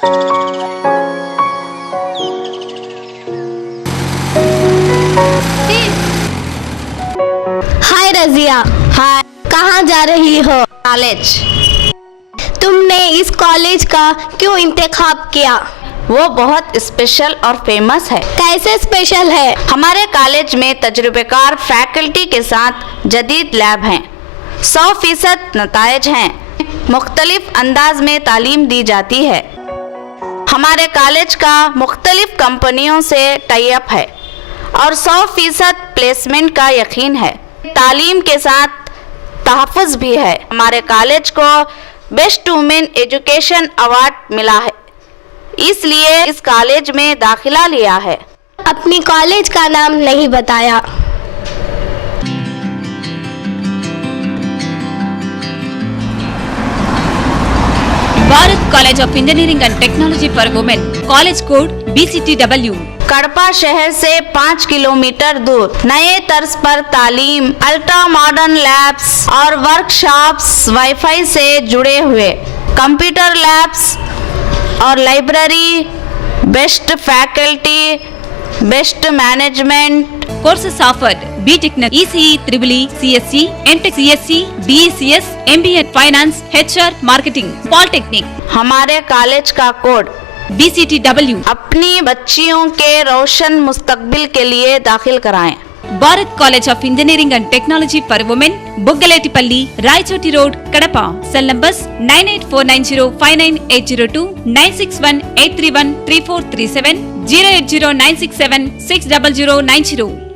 हाय रजिया। हाय, कहाँ जा रही हो? कॉलेज। तुमने इस कॉलेज का क्यों इंतखाब किया? वो बहुत स्पेशल और फेमस है। कैसे स्पेशल है? हमारे कॉलेज में तजुर्बेकार फैकल्टी के साथ जदीद लैब हैं, 100% नतायज हैं, मुख्तलिफ अंदाज में तालीम दी जाती है। हमारे कॉलेज का मुख्तलिफ कंपनियों से टाई अप है और 100% प्लेसमेंट का यकीन है। तालीम के साथ तहफ़्फ़ुज़ भी है। हमारे कॉलेज को बेस्ट वुमेन एजुकेशन अवार्ड मिला है, इसलिए इस कॉलेज में दाखिला लिया है। अपनी कॉलेज का नाम नहीं बताया। Bharat college of engineering and technology for women, college code BCTW। कड़पा शहर से 5 किलोमीटर दूर नए तर्ज पर तालीम, अल्ट्रा मॉडर्न लैब्स और वर्कशॉप्स, वाईफाई से जुड़े हुए कंप्यूटर लैब्स और library, best faculty, best management. Courses offered: BTech, ECE, EEE, CSE, MTech, CSE, BECS, MBA, Finance, HR, Marketing, Polytechnic। हमारे कॉलेज का कोड BCTW। अपनी बच्चियों के रोशन मुस्तकबिल के लिए दाखिल कराएं। Bharat college of engineering and technology for women, Buggaletipalli, Rayachoti road, Kadapa. Cell numbers 9849059802, 9618313437, 08096760090।